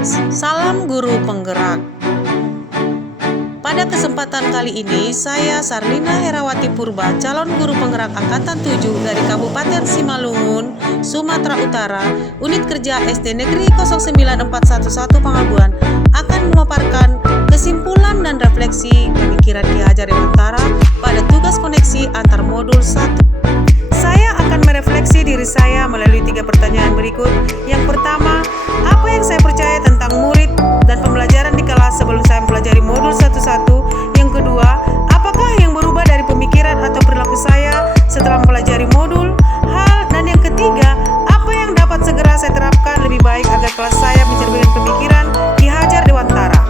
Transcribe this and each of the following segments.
Salam guru penggerak. Pada kesempatan kali ini, saya Sarlina Herawati Purba, calon guru penggerak Angkatan 7 dari Kabupaten Simalungun, Sumatera Utara, Unit Kerja SD Negeri 09411 Pangabuan, akan memaparkan kesimpulan dan refleksi pemikiran Ki Hajar Dewantara pada tugas koneksi antar modul 1. Saya akan merefleksi diri saya melalui 3 pertanyaan berikut. Yang pertama, apa yang saya percaya tentang murid dan pembelajaran di kelas sebelum saya mempelajari modul 1-1? Yang kedua, apakah yang berubah dari pemikiran atau perilaku saya setelah mempelajari modul? Dan yang ketiga, apa yang dapat segera saya terapkan lebih baik agar kelas saya mencerminkan pemikiran Ki Hajar Dewantara?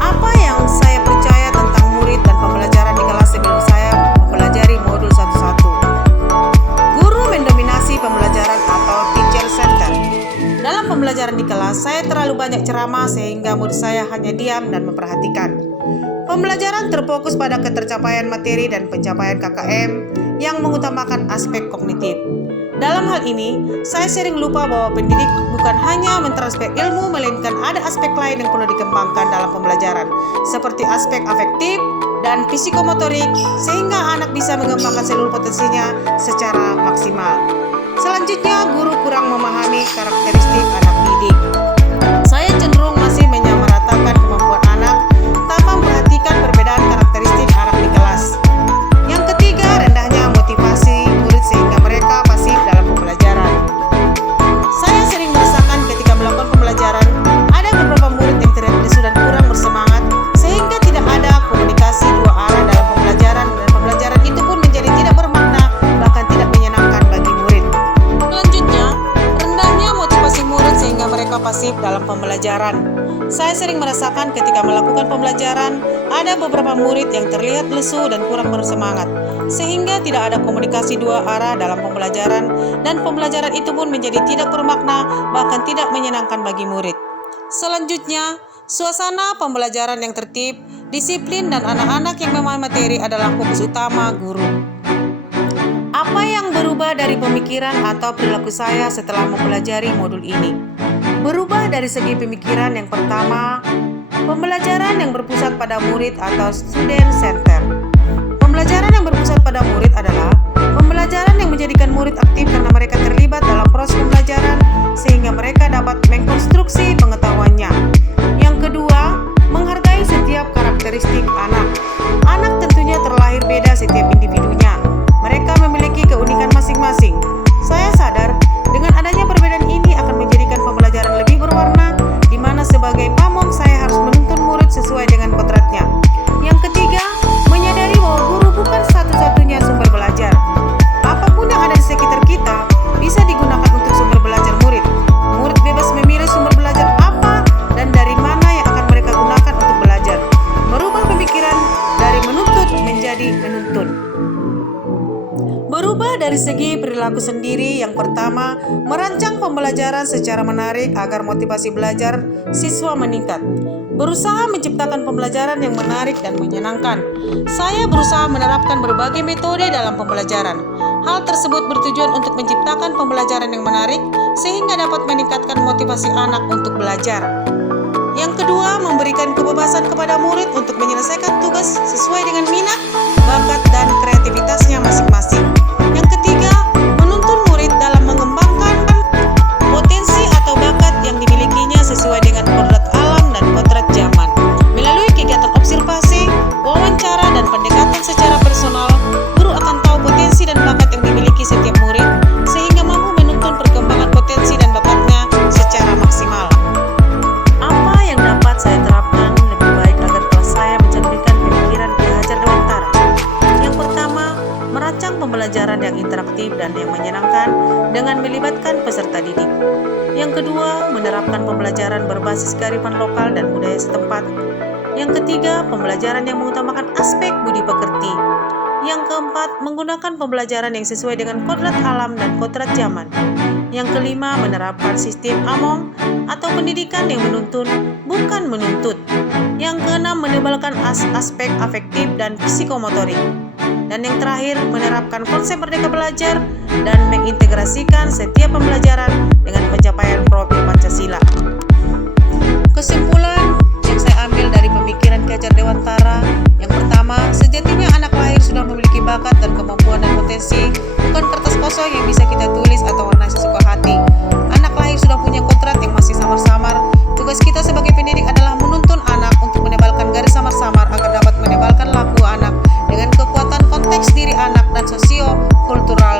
Apa yang saya percaya tentang murid dan pembelajaran di kelas sebelum saya mempelajari modul 1-1? Guru mendominasi pembelajaran atau teacher center. Dalam pembelajaran di kelas, saya terlalu banyak ceramah sehingga murid saya hanya diam dan memperhatikan. Pembelajaran terfokus pada ketercapaian materi dan pencapaian KKM yang mengutamakan aspek kognitif. Dalam hal ini, saya sering lupa bahwa pendidik bukan hanya mentransfer ilmu, melainkan ada aspek lain yang perlu dikembangkan dalam pembelajaran, seperti aspek afektif dan psikomotorik, sehingga anak bisa mengembangkan seluruh potensinya secara maksimal. Selanjutnya, guru kurang memahami karakteristik anak didik. Saya cenderung masih menyamaratakan kemampuan anak tanpa memperhatikan perbedaan karakteristik anak di kelas. Yang ketiga, rendahnya motivasi murid sehingga mereka pasif dalam pembelajaran. Saya sering merasakan ketika melakukan pembelajaran, ada beberapa murid yang terlihat lesu dan kurang bersemangat, sehingga tidak ada komunikasi dua arah dalam pembelajaran, dan pembelajaran itu pun menjadi tidak bermakna, bahkan tidak menyenangkan bagi murid. Selanjutnya, rendahnya motivasi murid sehingga mereka pasif dalam pembelajaran. Saya sering merasakan ketika melakukan pembelajaran, ada beberapa murid yang terlihat lesu dan kurang bersemangat, sehingga tidak ada komunikasi dua arah dalam pembelajaran, dan pembelajaran itu pun menjadi tidak bermakna, bahkan tidak menyenangkan bagi murid. Selanjutnya, suasana pembelajaran yang tertib, disiplin, dan anak-anak yang memahami materi adalah fokus utama guru. Apa yang berubah dari pemikiran atau perilaku saya setelah mempelajari modul ini? Berubah dari segi pemikiran. Yang pertama, pembelajaran yang berpusat pada murid atau student center. Pembelajaran yang berpusat pada murid adalah pembelajaran yang menjadikan murid aktif karena mereka terlibat dalam proses pembelajaran sehingga mereka dapat mengkonstruksi pengetahuannya. Yang kedua, menghargai setiap karakteristik anak. Anak tentunya terlahir beda setiap individunya. Mereka memiliki keunikan masing-masing. Saya sadar dengan adanya perbedaan ini akan menjadikan pembelajaran lebih berwarna, di mana sebagai pamong saya harus menuntun murid sesuai dengan kodratnya. Yang ketiga, menyadari bahwa guru bukan satu-satunya sumber belajar. Apapun yang ada di sekitar kita bisa digunakan untuk sumber belajar murid. Murid bebas memilih sumber belajar apa dan dari mana yang akan mereka gunakan untuk belajar. Merubah pemikiran dari menuntut menjadi menuntun. Berubah dari segi perilaku sendiri. Yang pertama, merancang pembelajaran secara menarik agar motivasi belajar siswa meningkat. Berusaha menciptakan pembelajaran yang menarik dan menyenangkan. Saya berusaha menerapkan berbagai metode dalam pembelajaran. Hal tersebut bertujuan untuk menciptakan pembelajaran yang menarik sehingga dapat meningkatkan motivasi anak untuk belajar. Yang kedua, memberikan kebebasan kepada murid untuk menyelesaikan tugas sesuai dengan minat, bakat, dan kreativitasnya masing-masing. Yang ketiga, menuntun murid dalam mengembangkan potensi atau bakat yang dimilikinya sesuai dengan kodrat alam dan kodrat zaman. Melalui kegiatan observasi, wawancara, dan pendekatan secara personal, guru akan tahu potensi dan bakat yang dimiliki setiap murid, sehingga mampu menuntun perkembangan potensi dan bakatnya secara maksimal. Apa yang dapat saya terapkan lebih baik agar kelas saya mencerminkan pemikiran Ki Hajar Dewantara? Yang pertama, merancang pembelajaran yang interaktif dan yang menyenangkan dengan melibatkan peserta didik. Yang kedua, menerapkan pembelajaran berbasis kearifan lokal dan budaya setempat. Yang ketiga, pembelajaran yang mengutamakan aspek budi pekerti. Yang keempat, menggunakan pembelajaran yang sesuai dengan kodrat alam dan kodrat zaman. Yang kelima, menerapkan sistem AMONG atau pendidikan yang menuntun, bukan menuntut. Yang keenam, menebalkan aspek afektif dan psikomotorik. Dan yang terakhir, menerapkan konsep merdeka belajar dan mengintegrasikan setiap pembelajaran dengan pencapaian profil Pancasila. Kesimpulan yang saya ambil dari pemikiran Ki Hajar Dewantara, yang pertama, sejatinya anak lahir sudah memiliki bakat dan kemampuan dan potensi, bukan kertas kosong yang bisa kita tulis atau warnai sesuka hati. Anak lahir sudah punya kodrat yang masih samar-samar. Tugas kita sebagai pendidik adalah menuntun anak untuk menebalkan garis samar-samar agar dapat menebalkan laku anak dengan kekuatan konteks diri anak dan sosio-kultural